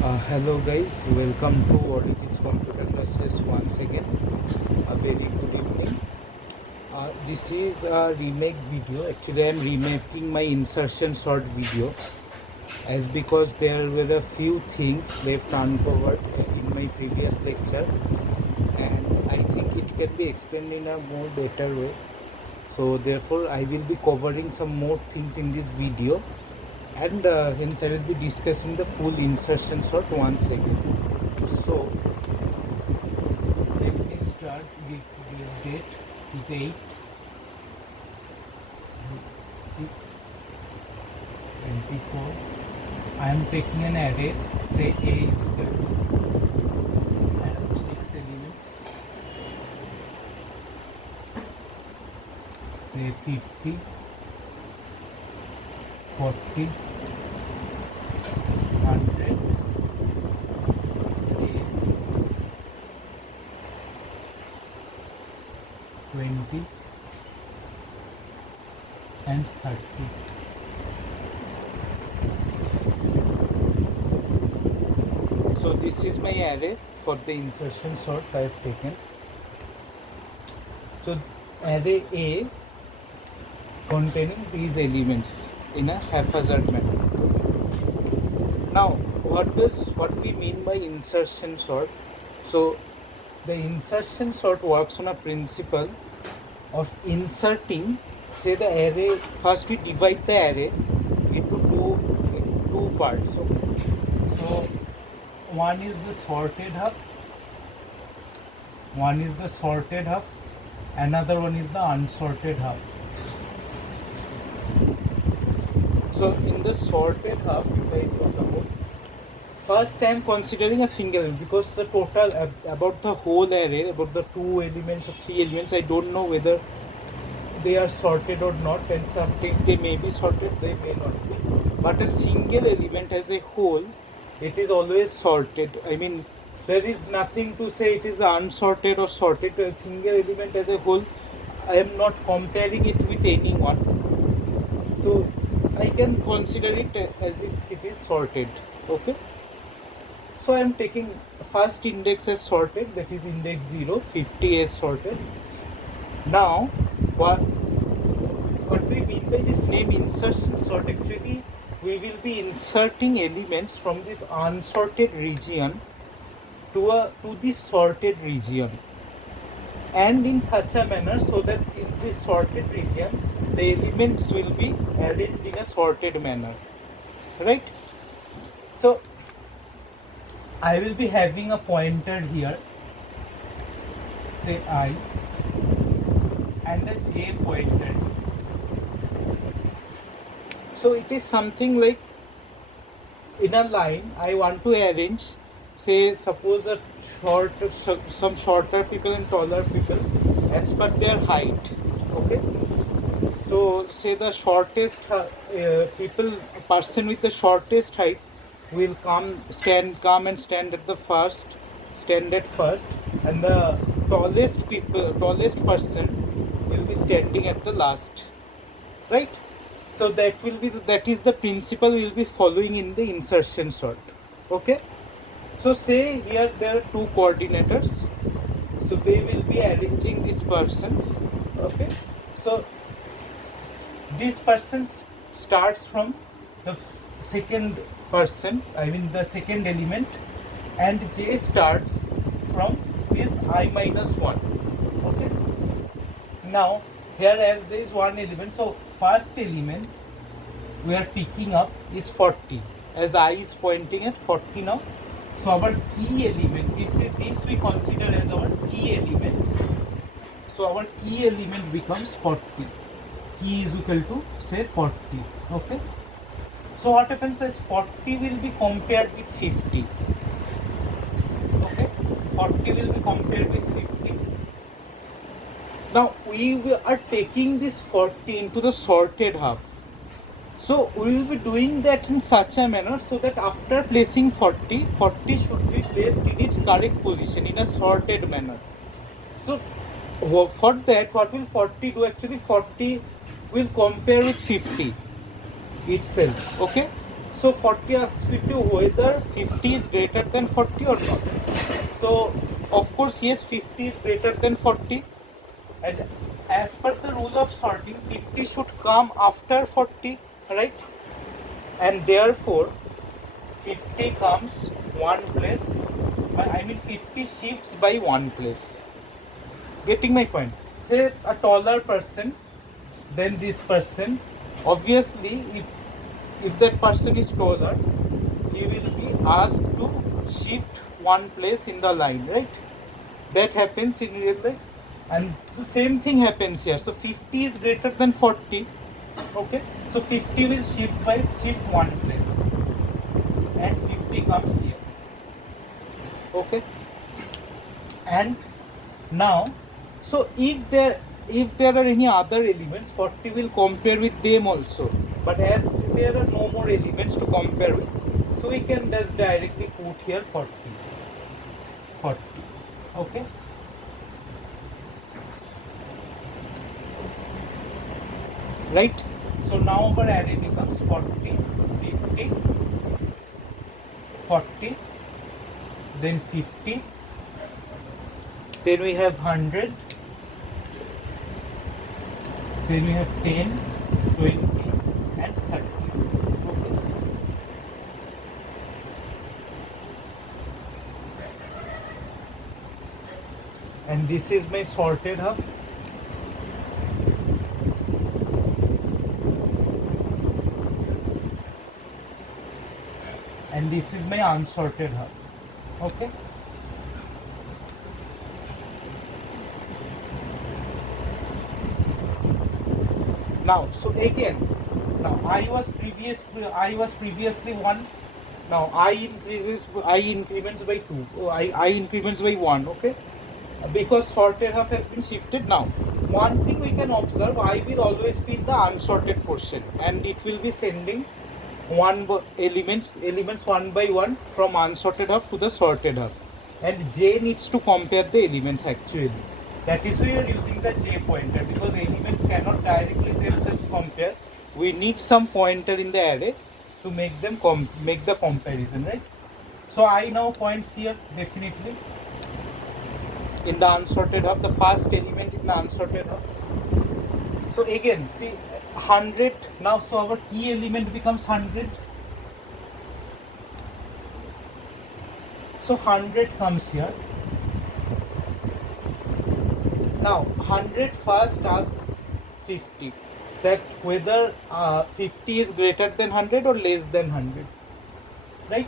Hello guys, welcome to Origins Computer Classes once again. A very good evening. This is a remake video. Actually, I am remaking my insertion short video as because there were a few things left uncovered in my previous lecture, and I think it can be explained in a more better way. So therefore, I will be covering some more things in this video, and hence I will be discussing the full insertion short once again. So let me start with this date is 8 6 24. I am taking an array, say A is equal to around 6 elements, say 50, 40, 100, 20 and 30. So this is my array for the insertion sort I have taken. So array A containing these elements in a haphazard manner. Now what we mean by insertion sort? So the insertion sort works on a principle of inserting, say the array, first we divide the array into two parts. So one is the sorted half, another one is the unsorted half. So in the sorted half, if I talk about, first I am considering a single element because the total about the whole array, about the 2 elements or 3 elements, I don't know whether they are sorted or not, and sometimes they may be sorted, they may not be. But a single element as a whole, it is always sorted. I mean, there is nothing to say it is unsorted or sorted. A single element as a whole, I am not comparing it with anyone. So I can consider it as if it is sorted. Okay. So I am taking first index as sorted, that is index 0, 50 as sorted. Now, what we mean by this name insertion sort, actually we will be inserting elements from this unsorted region to this sorted region, and in such a manner so that in this sorted region the elements will be arranged in a sorted manner, right? So I will be having a pointer here, say I, and a j pointer. So it is something like, in a line I want to arrange, say suppose some shorter people and taller people as per their height. Okay, so say the shortest person with the shortest height will come and stand at the first, and the tallest person will be standing at the last, right? So that is the principle we will be following in the insertion sort. Okay, so say here there are two coordinators, so they will be arranging these persons. Okay, so this person starts from the second person, I mean the second element, and j starts from this I minus 1. Okay, now here as there is one element, so first element we are picking up is 40, as I is pointing at 40 now. So our key element, this we consider as our key element. So our key element becomes 40. Key is equal to say 40. Okay. So what happens is 40 will be compared with 50. Okay. 40 will be compared with 50. Now we are taking this 40 into the sorted half. So we will be doing that in such a manner so that after placing 40 should be placed in its correct position in a sorted manner. So for that, what will 40 do? Actually 40 will compare with 50 itself. Okay, So 40 asks me to whether 50 is greater than 40 or not. So of course yes, 50 is greater than 40, and as per the rule of sorting, 50 should come after 40, right? And therefore 50 comes one place. I mean 50 shifts by one place. Getting my point? Say a taller person than this person. Obviously, if that person is taller, he will be asked to shift one place in the line, right? That happens in real life, and the same thing happens here. So 50 is greater than 40. Okay, so 50 will shift one place, and 50 comes here. Okay, and now, so if there are any other elements, 40 will compare with them also. But as there are no more elements to compare with, so we can just directly put here 40. 40. Okay. Right. So now our array becomes 40, 50, 40, then 50, then we have 100, then we have 10, 20, and 30. Okay. And this is my sorted half. And this is my unsorted half. Okay. Now, so again, now I was previously 1. Now I increments by 2. I increments by 1. Okay, because sorted half has been shifted. Now, one thing we can observe: I will always be in the unsorted portion, and it will be sending elements one by one from unsorted half to the sorted half, and J needs to compare the elements actually. That is why we are using the J pointer, because elements cannot directly themselves compare. We need some pointer in the array to make them make the comparison, right? So I now points here definitely in the unsorted half, the first element in the unsorted half. So again, see 100 now. So our key element becomes 100. So 100 comes here. Now 100 first asks 50, that whether 50 is greater than 100 or less than 100, right?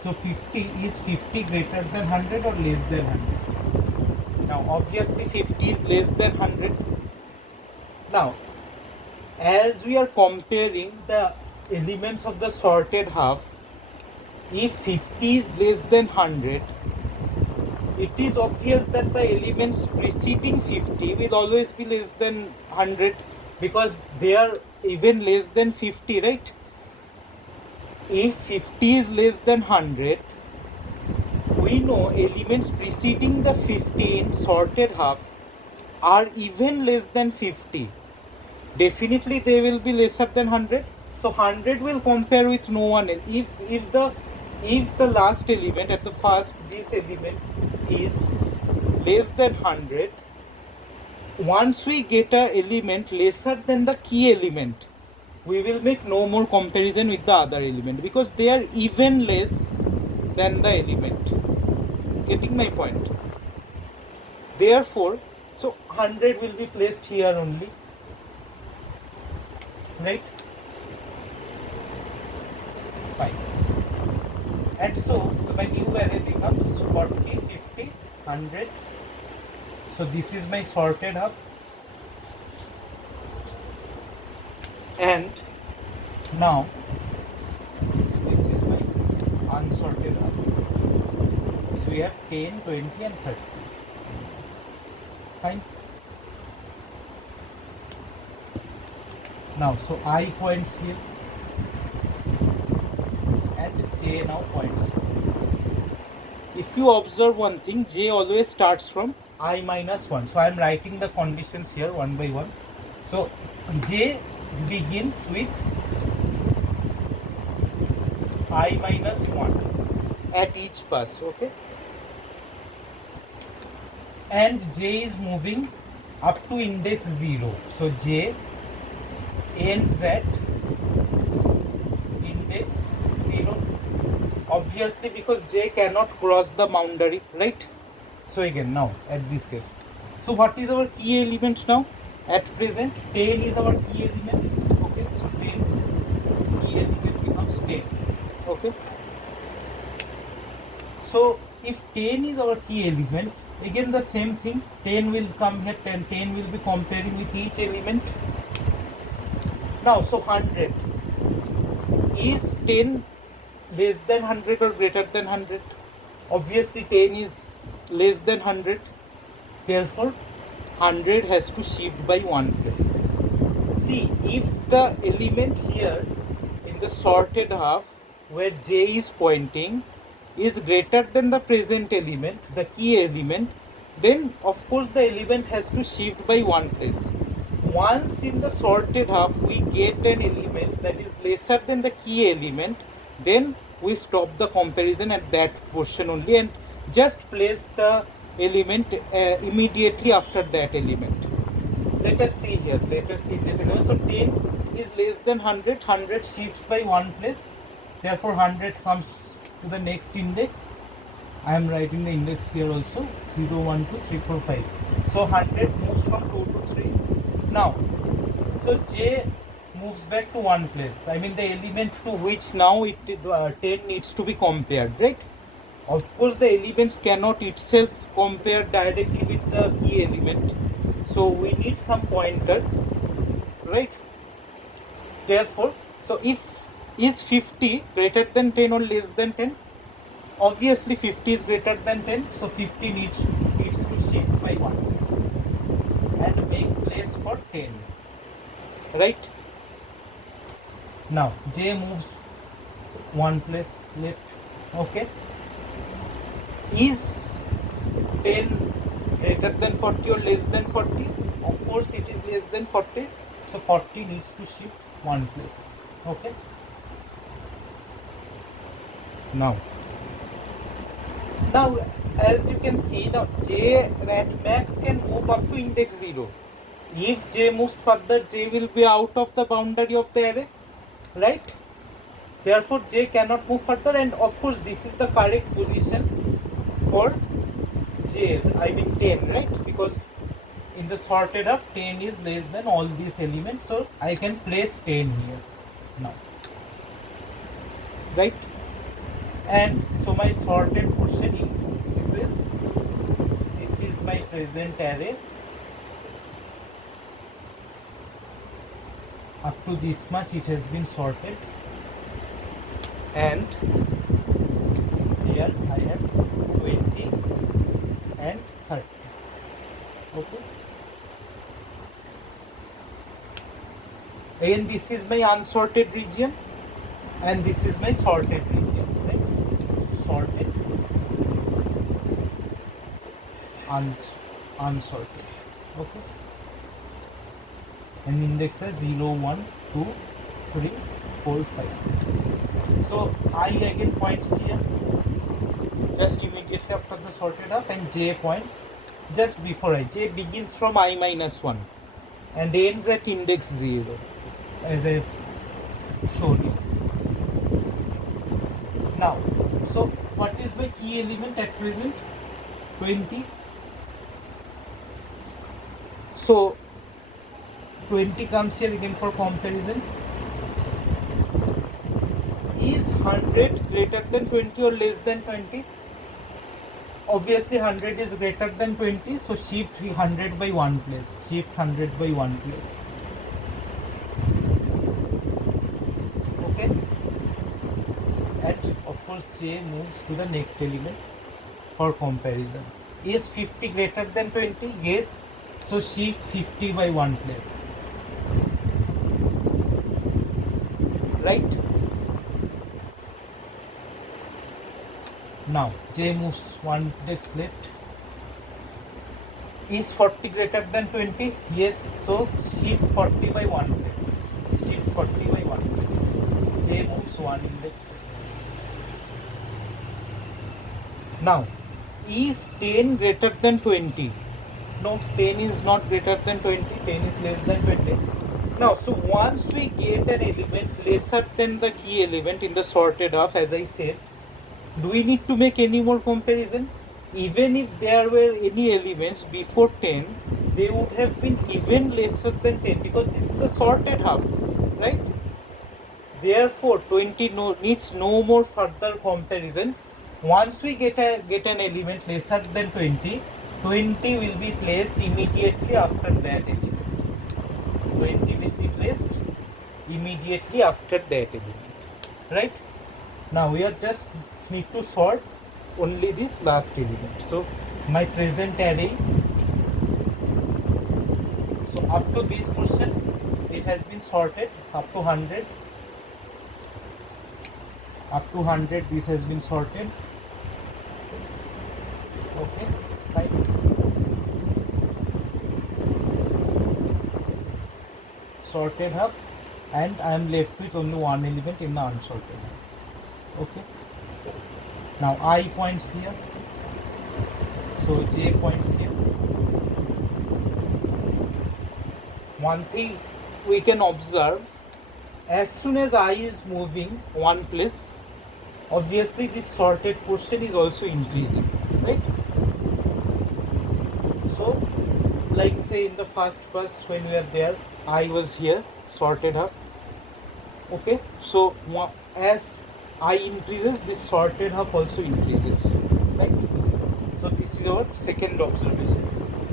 So 50 is 50 greater than 100 or less than 100. Now obviously 50 is less than 100. Now as we are comparing the elements of the sorted half, if 50 is less than 100, it is obvious that the elements preceding 50 will always be less than 100, because they are even less than 50, right? If 50 is less than 100, we know elements preceding the 50 in sorted half are even less than 50. Definitely they will be lesser than 100. So 100 will compare with no one else. If the last element at the first, this element is less than 100, once we get a element lesser than the key element, we will make no more comparison with the other element, because they are even less than the element. Getting my point? Therefore, so 100 will be placed here only, right? Fine. And so my new array becomes 40, 50, 100. So this is my sorted half, and now this is my unsorted half. So we have 10, 20 and 30. Fine. Now so I points here and J now points here. If you observe one thing, J always starts from I minus 1. So I am writing the conditions here one by one. So J begins with I minus 1 at each pass, okay? And j is moving up to index 0. So j ends at index 0. Obviously, because j cannot cross the boundary, right? So again, now at this case, so what is our key element now? At present, 10 is our key element. Okay, so 10 key element becomes 10. Okay. So if 10 is our key element, again the same thing. 10 will come here. 10 will be comparing with each element. Now, so 100. Is 10 less than 100 or greater than 100? Obviously 10 is less than 100. Therefore 100 has to shift by one place. See, if the element here in the sorted half where j is pointing is greater than the present element, the key element, then of course the element has to shift by one place. Once in the sorted half we get an element that is lesser than the key element, then we stop the comparison at that portion only and just place the element immediately after that element. Let us see here. Let us see this. So 10 is less than 100. 100 shifts by one place. Therefore 100 comes to the next index. I am writing the index here also. 0, 1, 2, 3, 4, 5. So 100 moves from 2 to 3. Now, so j moves back to one place. I mean the element to which now 10 needs to be compared, right? Of course the elements cannot itself compare directly with the key element. So we need some pointer, right? Therefore, so if is 50 greater than 10 or less than 10? Obviously 50 is greater than 10, so 50 needs to shift by one place and make place for 10, right? Now j moves one place left. Okay, is 10 greater than 40 or less than 40? Of course it is less than 40, so 40 needs to shift one place. Okay, now as you can see, now j at max can move up to index 0. If j moves further, j will be out of the boundary of the array, right? Therefore j cannot move further, and of course this is the correct position for j, I mean 10, right? Because in the sorted of 10 is less than all these elements, so I can place 10 here now, right? And so my sorted positioning is this is my present array up to this much it has been sorted, and here I have 20 and 30. Okay, again this is my unsorted region and this is my sorted region, right? Sorted, unsorted. Okay, and index is 0, 1, 2, 3, 4, 5. So I again points here just immediately after the sorted off, and j points just before I. J begins from I minus 1 and ends at index 0 as I showed you. Now, so what is my key element at present? 20. So 20 comes here again for comparison. Is 100 greater than 20 or less than 20? Obviously 100 is greater than 20, so shift 100 by one place. Shift 100 by one place. Okay, and of course j moves to the next element for comparison. Is 50 greater than 20? Yes, so shift 50 by one place, right? Now j moves one index left. Is 40 greater than 20? Yes, so shift 40 by one place. Shift 40 by one place. J moves one index. Now, is 10 greater than 20? No, 10 is not greater than 20, 10 is less than 20. Now, so once we get an element lesser than the key element in the sorted half, as I said, do we need to make any more comparison? Even if there were any elements before 10, they would have been even lesser than 10 because this is a sorted half, right? Therefore, 20 needs no more further comparison. Once we get an element lesser than 20, 20 will be placed immediately after that element. 20 will be placed immediately after that element, right? Now we are just need to sort only this last element. So my present arrays, so up to this portion it has been sorted up to 100. Up to 100 this has been sorted. Okay, fine. Sorted half, and I am left with only one element in the unsorted half. Okay. Now I points here, so j points here. One thing we can observe, as soon as I is moving one place, obviously this sorted portion is also increasing, right? So like say in the first bus when we are there, I was here, sorted half. Okay, so as I increases, this sorted half also increases, right? So this is our second observation.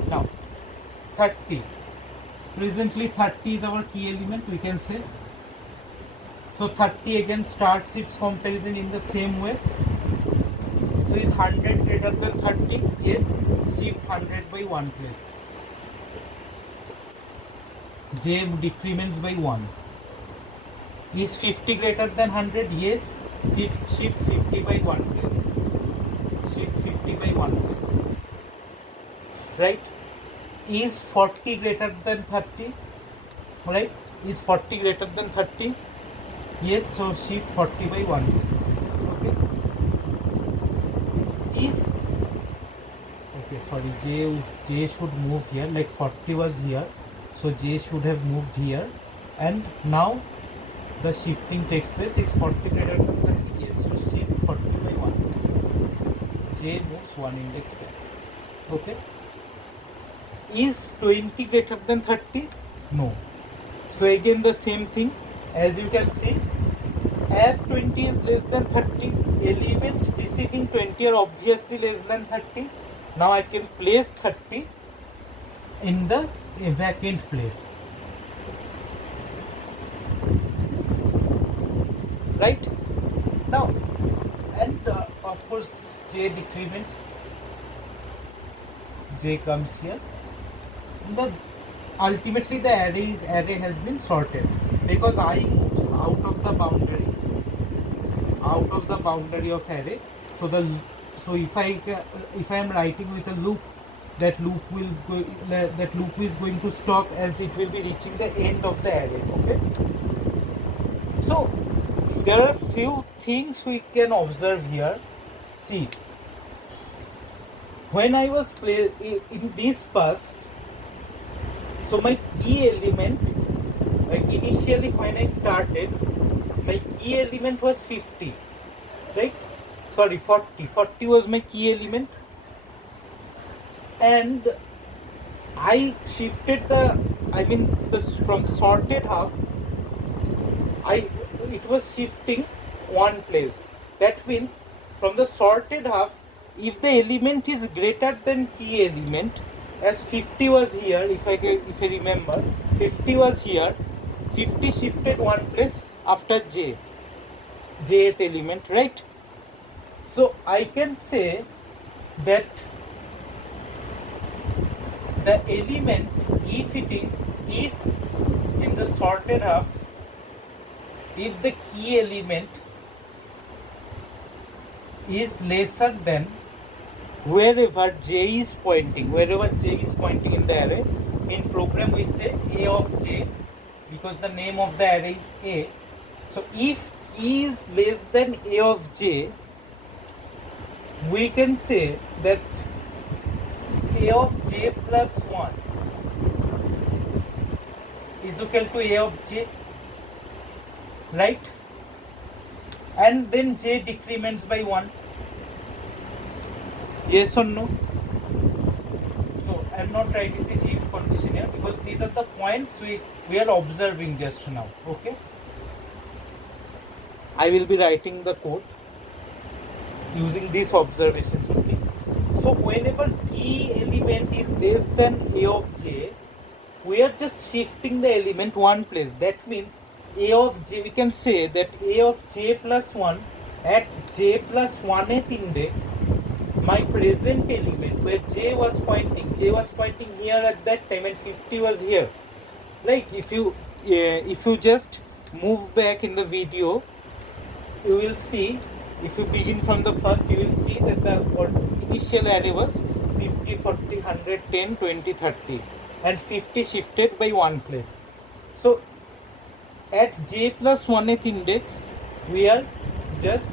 Now 30, presently 30 is our key element, we can say. So 30 again starts its comparison in the same way. So is 100 greater than 30? Yes, shift 100 by 1 place. J decrements by 1. Is 50 greater than 100? Yes, shift 50 by 1 place. Shift 50 by 1 place. Right? Is 40 greater than 30? Right? Is 40 greater than 30? Yes, so shift 40 by 1 place. Okay. Is, okay, sorry, J should move here, like 40 was here, so J should have moved here, and now the shifting takes place. Is 40 greater than 30? Yes, so shift 40 by 1 place. J moves 1 index back. Okay. Is 20 greater than 30? No. So again the same thing. As you can see, as 20 is less than 30, elements preceding 20 are obviously less than 30. Now I can place 30 in the vacant place. Right? Now, and of course J decrements. J comes here. Ultimately the array has been sorted because I moves out of the boundary of array. So if I am writing with a loop, that loop is going to stop as it will be reaching the end of the array. Okay. So there are few things we can observe here. See, when I was in this bus, so my key element, like initially when I started, my key element was 50, right? Sorry, 40. 40 was my key element, and I shifted from the sorted half, it was shifting one place. That means from the sorted half, if the element is greater than key element, as 50 was here, if I remember, 50 was here, 50 shifted one place after jth element, right? So I can say that the element, if in the sorted half, if the key element is lesser than wherever j is pointing in the array. In program we say a of j because the name of the array is a. So if key is less than a of j, we can say that a of j plus 1 is equal to a of j, right? And then j decrements by 1. Yes or no? So I'm not writing this if condition here because these are the points we are observing just now. Okay, I will be writing the code using these observations only. So whenever d element is less than a of j, we are just shifting the element one place. That means a of j, we can say that a of j plus 1 at j plus 1th index, my present element where j was pointing here at that time and 50 was here, right? If you just move back in the video, you will see, if you begin from the first, you will see that the initial array was 50, 40, 100, 10, 20, 30 and 50 shifted by one place. So at j plus 1th index, we are just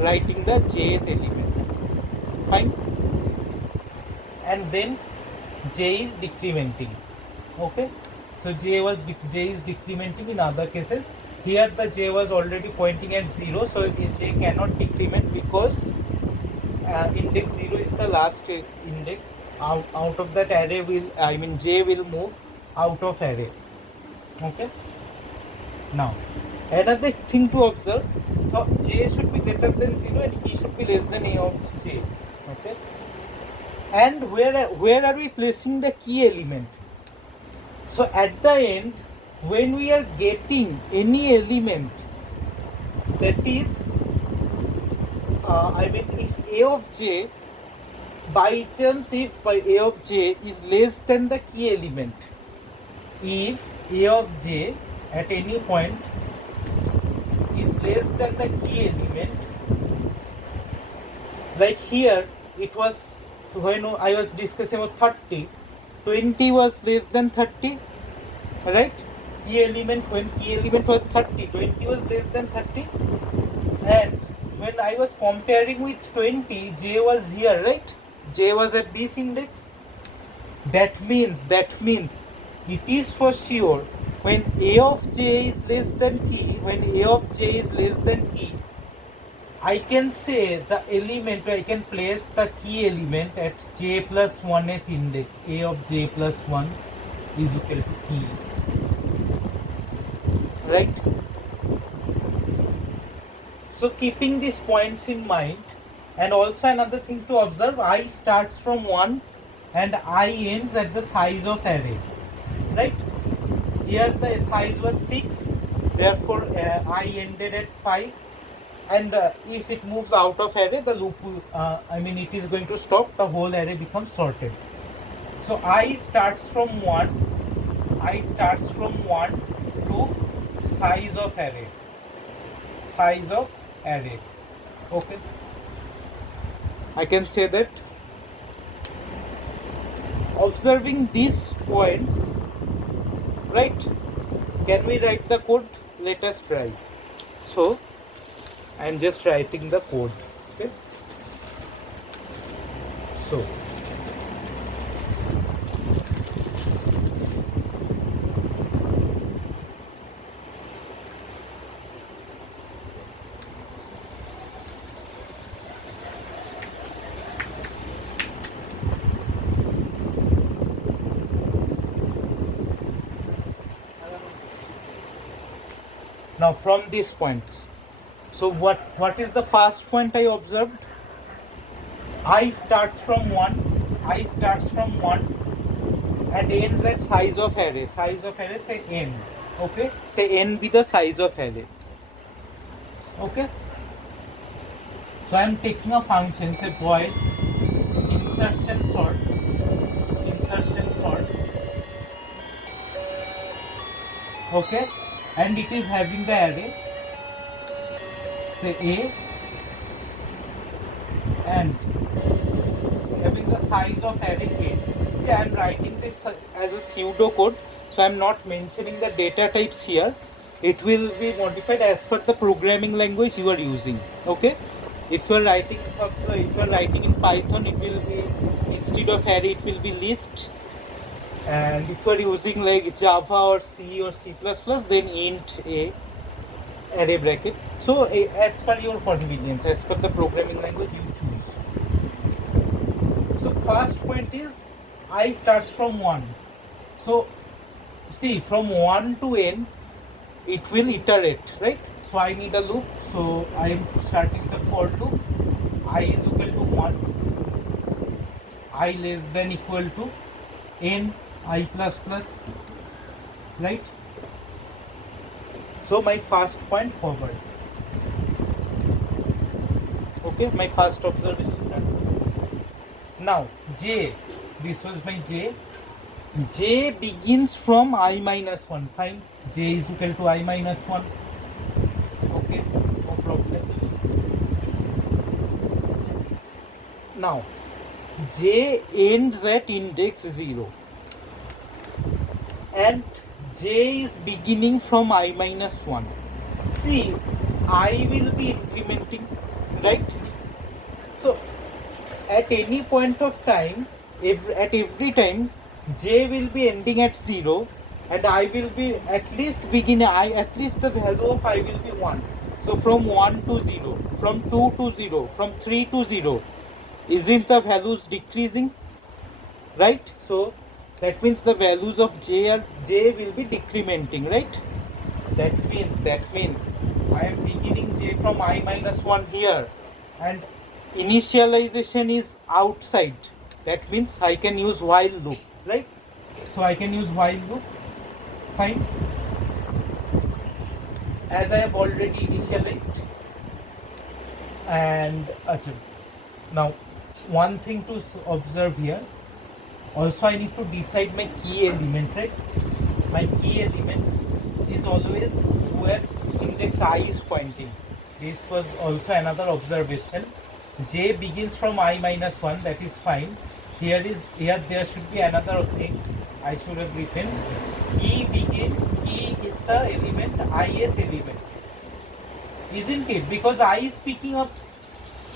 writing the jth element. Fine. And then j is decrementing. Okay. So j is decrementing in other cases. Here the j was already pointing at 0, so j cannot decrement because index 0 is the last index. Out of that array j will move out of array. Okay. Now another thing to observe, so j should be greater than 0 and e should be less than a of j. Okay. And where are we placing the key element? So at the end, when we are getting any element that is, if a of j, by chance if by a of j is less than the key element, if a of j at any point is less than the key element, like here it was, when I was discussing about 30, 20 was less than 30, right? Key element, when key element was 30, 20 was less than 30, and when I was comparing with 20, j was here, right? J was at this index. That means it is for sure when a of j is less than key, I can say the element, I can place the key element at j plus 1th index. A of j plus 1 is equal to key, right? So keeping these points in mind, and also another thing to observe, I starts from 1 and I ends at the size of array, right? Here the size was 6, therefore I ended at 5, and if it moves out of array, the loop it is going to stop, the whole array becomes sorted. So I starts from 1 to size of array. Okay, I can say that observing these points, right? Can we write the code? Let us try. So I am just writing the code. Okay, so now from these points, so what is the first point I observed? I starts from 1 and ends at size of array. Say n. Okay, say n be the size of array. Okay, so I am taking a function, say void insertion sort, okay, and it is having the array, say a, and having the size of array n. See, I am writing this as a pseudo code, so I am not mentioning the data types here. It will be modified as per the programming language you are using. Okay, If you are writing in Python, it will be, instead of array it will be list. And if you are using like Java or C or C++, then int a array bracket. So as per your convenience, as per the programming language you choose. So first point is I starts from 1. So see, from 1 to n it will iterate, right? So I need a loop. So I am starting the for loop. I is equal to 1, I less than equal to n I plus plus, right? So my first point covered. Okay, my first observation done. Now j, this was my j. J begins from I minus 1. Fine, j is equal to I minus 1. Okay, no problem. Now j ends at index 0 and j is beginning from I minus 1. See, I will be incrementing, right? So at any point of time, at every time, j will be ending at 0 and I will be at least beginning, at least the value of I will be 1. So from 1 to 0, from 2 to 0, from 3 to 0, isn't the values decreasing, right? So that means the values of j will be decrementing, right? That means I am beginning j from I minus 1 here and initialization is outside. That means I can use while loop, right? So I can use while loop. Fine, as I have already initialized. And now one thing to observe here, also I need to decide my key element, right? My key element is always where index I is pointing. This was also another observation. J begins from I minus 1, that is fine. Here there should be another thing I should have written. Key is the element, ith element, isn't it? Because I is picking up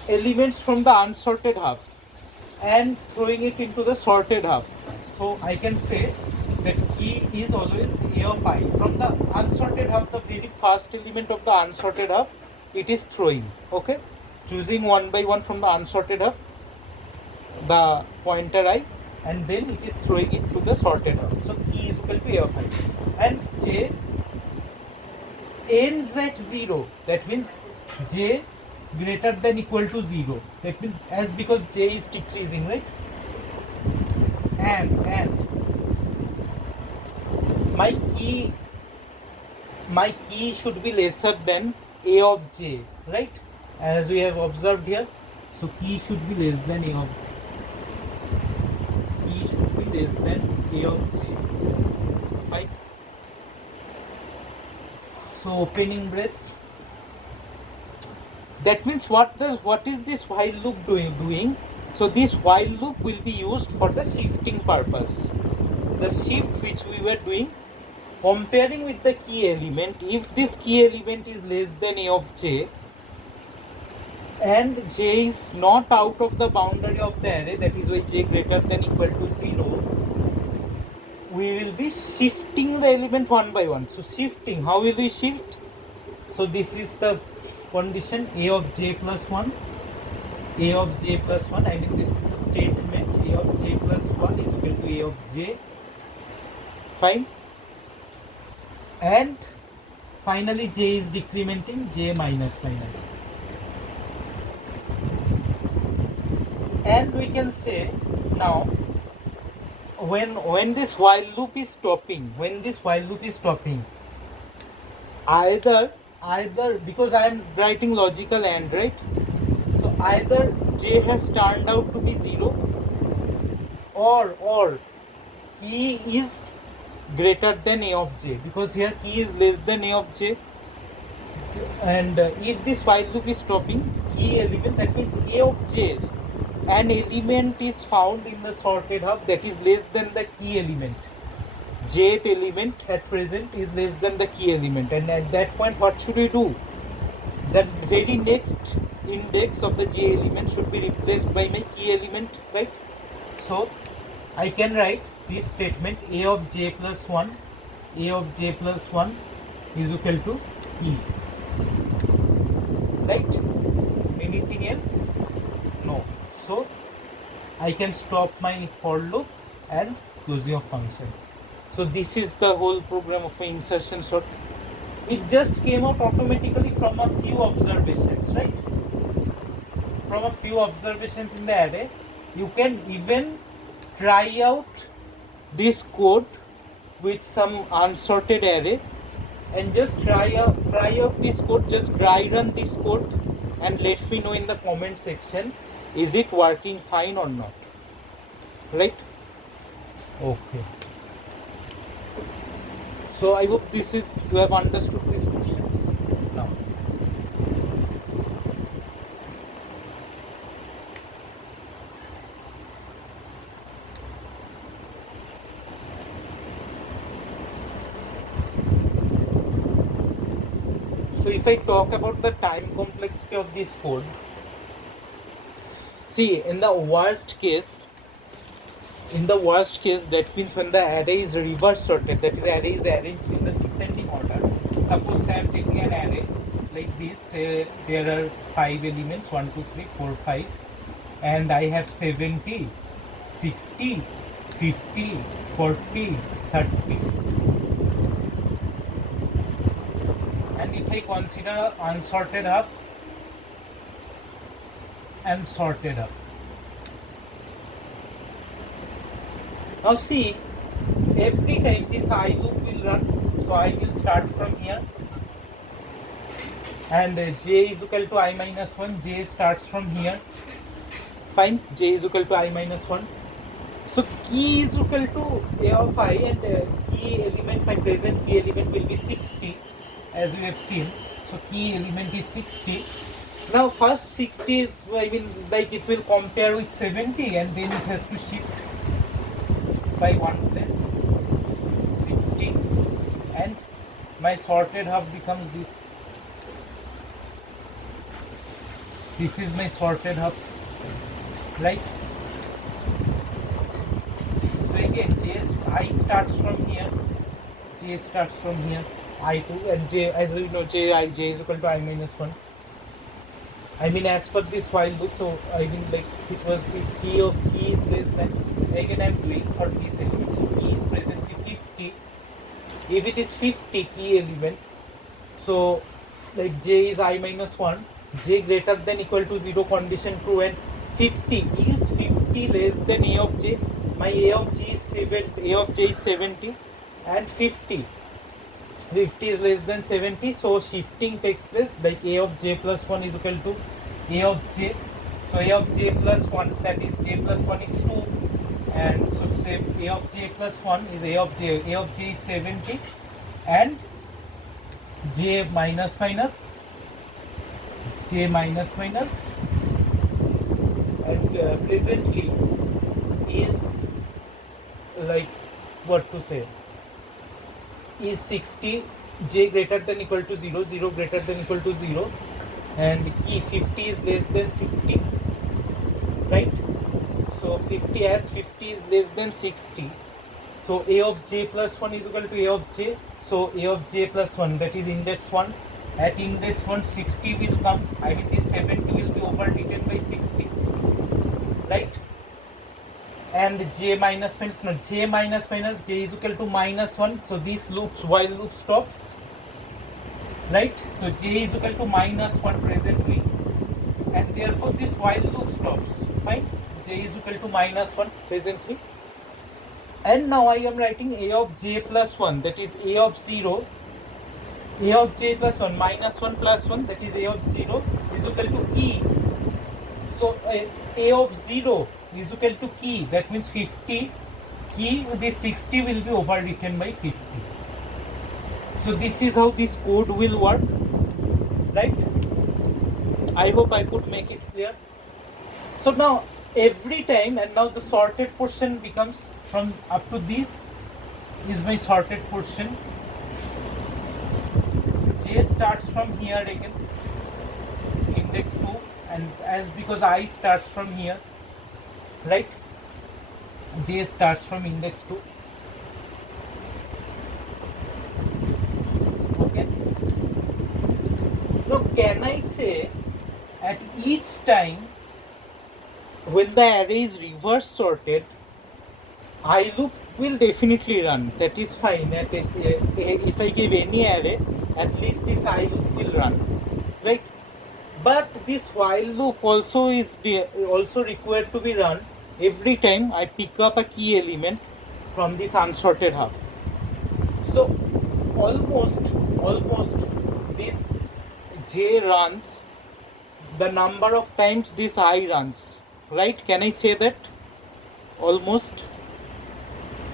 elements from the unsorted half and throwing it into the sorted half. So I can say that key is always a of I. From the unsorted half, the very first element of the unsorted half, it is throwing. Okay, choosing one by one from the unsorted half, the pointer I, and then it is throwing it to the sorted half. So key is equal to a of I, and j ends at 0. That means j greater than equal to 0. That means because j is decreasing, right? And my key should be lesser than a of j, right? As we have observed here. So key should be less than a of j. Key should be less than a of j. Fine. So opening brace. That means what is this while loop doing? So this while loop will be used for the shifting purpose. The shift which we were doing, comparing with the key element, if this key element is less than a of j and j is not out of the boundary of the array, that is why j greater than equal to 0, we will be shifting the element one by one. So shifting, how will we shift? So this is the condition, a of j plus 1, a of j plus 1, I mean this is the statement, a of j plus 1 is equal to a of j. Fine. And finally j is decrementing, j minus minus. And we can say now, when this while loop is stopping, either because I am writing logical AND, right? So either j has turned out to be 0 or key is greater than a of j, because here key is less than a of j. And if this while loop is stopping, key element, that means a of j, an element is found in the sorted half that is less than the key element. Jth element at present is less than the key element, and at that point what should we do? The very next index of the j element should be replaced by my key element, right? So I can write this statement a of j plus 1, a of j plus 1 is equal to key, right? Anything else? No. So I can stop my for loop and close your function. So this is the whole program of my insertion sort. It just came out automatically from a few observations, right? From a few observations in the array. You can even try out this code with some unsorted array and just try out this code, just dry run this code and let me know in the comment section, is it working fine or not, right? Okay, so I hope this is, you have understood these questions now. So if I talk about the time complexity of this code, see, in the worst case, that means when the array is reverse sorted, that is array is arranged in the descending order. Suppose say I am taking an array like this, say there are 5 elements, 1 2 3 4 5, and I have 70, 60, 50, 40, 30. And if I consider unsorted half and sorted up. Now see, every time this I loop will run, so I will start from here, and j is equal to I minus 1, j starts from here, fine, j is equal to I minus 1. So key is equal to a of I, and key element, my present key element will be 60, as we have seen. So key element is 60. Now first 60 is, I mean, like it will compare with 70 and then it has to shift by one place, 60, and my sorted half becomes this. This is my sorted half, right? So again, I starts from here, j starts from here, I2, and j, as you know, j is equal to I minus 1. I mean, as per this while loop, so I mean, like it was, if key is less than, again I am doing for this element, so key is presently 50. If it is 50 key element, so like j is I minus 1, j greater than equal to 0 condition true, and 50 is 50 less than a of j. My a of j is 70, and 50 is less than 70, so shifting takes place, like a of j plus 1 is equal to a of j. So a of j plus 1, that is j plus 1 is 2, and so say a of j plus 1 is a of j is 70, and j minus minus, and presently is, like, what to say, is 60, j greater than equal to 0, 0 greater than equal to 0, and key 50 is less than 60, right? So 50 is less than 60, so a of j plus 1 is equal to a of j, so a of j plus 1, that is index 1, at index 1 60 will come, I mean this 70 will be overwritten by 60, right? And j minus minus, no, j minus minus, j is equal to minus 1, so this loops, while loop stops, right? So j is equal to minus 1 presently, and therefore this while loop stops, fine, j is equal to minus 1 presently. And now I am writing a of j plus 1, that is a of 0, a of j plus 1 minus 1 plus 1, that is a of 0 is equal to key. So a of 0 is equal to key, that means 50, key, this 60 will be overwritten by 50. So this is how this code will work, right? I hope I could make it clear. So now every time, and now the sorted portion becomes, from up to this is my sorted portion. J starts from here again, index 2, and as because I starts from here, right? J starts from index 2. Okay. Now can I say at each time when the array is reverse sorted, I loop will definitely run. That is fine. If I give any array, at least this I loop will run, right? But this while loop also is also required to be run every time I pick up a key element from this unsorted half. So almost this j runs the number of times this I runs, right? Can I say that? Almost.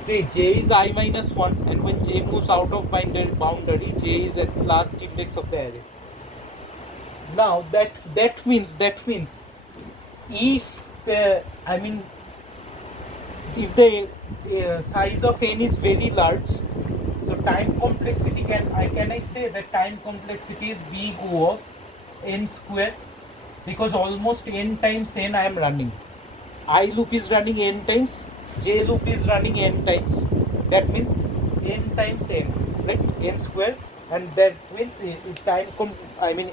Say j is I minus 1, and when j moves out of boundary, j is at last index of the array. Now that means if the if the size of n is very large, so time complexity can I say that time complexity is big O of n square, because almost n times n I am running. I loop is running n times, j loop is running n times. That means n times n, right? N square, and that means if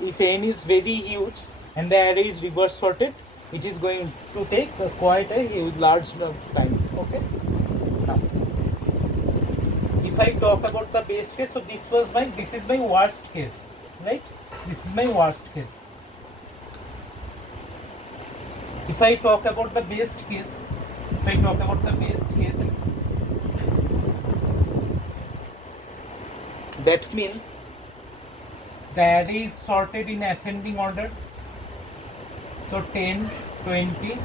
if n is very huge and the array is reverse sorted, it is going to take quite a huge large time. Okay. Now, if I talk about the base case, so this is my worst case, right? This is my worst case. If I talk about the best case, that means the array is sorted in ascending order. So 10, 20,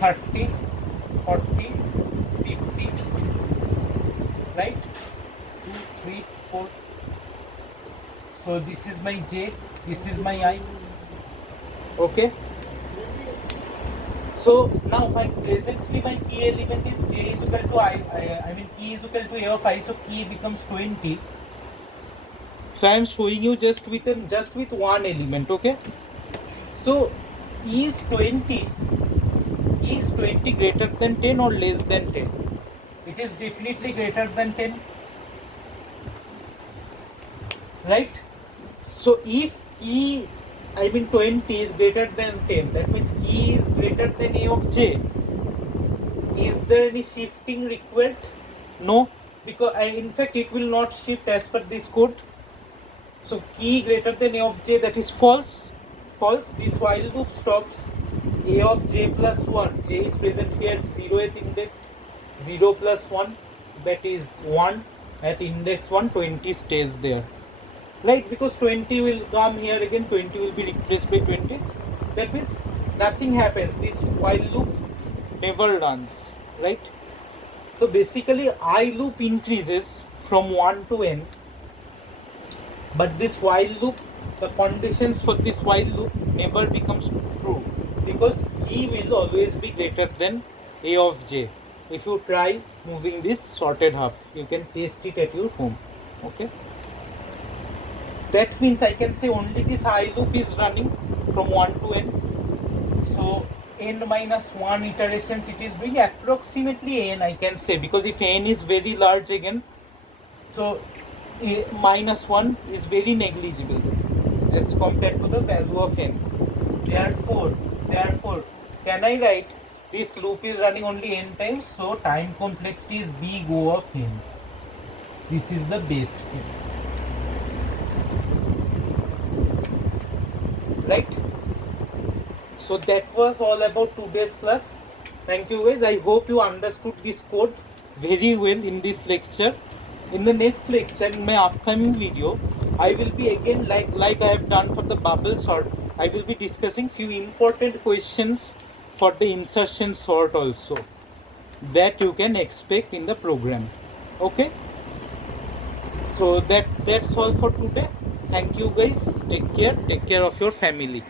30, 40, 50, right? 2, 3, 4. So this is my j, this is my I. Okay. So now presently my key element is j is equal to key is equal to a of I, so key becomes 20. So I am showing you just with one element. Okay. So is 20 greater than 10 or less than 10? It is definitely greater than 10, right? So if key 20 is greater than 10, that means key is greater than a of j. Is there any shifting required? No, because in fact it will not shift as per this code. So key greater than a of j, that is false. This while loop stops a of j plus 1. J is presently at 0th index. 0 plus 1, that is 1. At index 1, 20 stays there, right? Because 20 will come here again, 20 will be replaced by 20. That means nothing happens. This while loop never runs, right? So basically I loop increases from 1 to n, but this while loop, the conditions for this while loop never becomes true, because key will always be greater than a of j. If you try moving this sorted half, you can test it at your home. Okay. That means I can say only this I loop is running from 1 to n. So n minus 1 iterations it is doing approximately n, I can say, because if n is very large again, so minus 1 is very negligible as compared to the value of n. Therefore, can I write this loop is running only n times, so time complexity is big O of n. This is the best case, right? So that was all about today's class. Thank you guys. I hope you understood this code very well in this lecture. In the next lecture, in my upcoming video, I will be again like I have done for the bubble sort, I will be discussing few important questions for the insertion sort also that you can expect in the program. Okay. So that's all for today. Thank you guys. Take care of your family.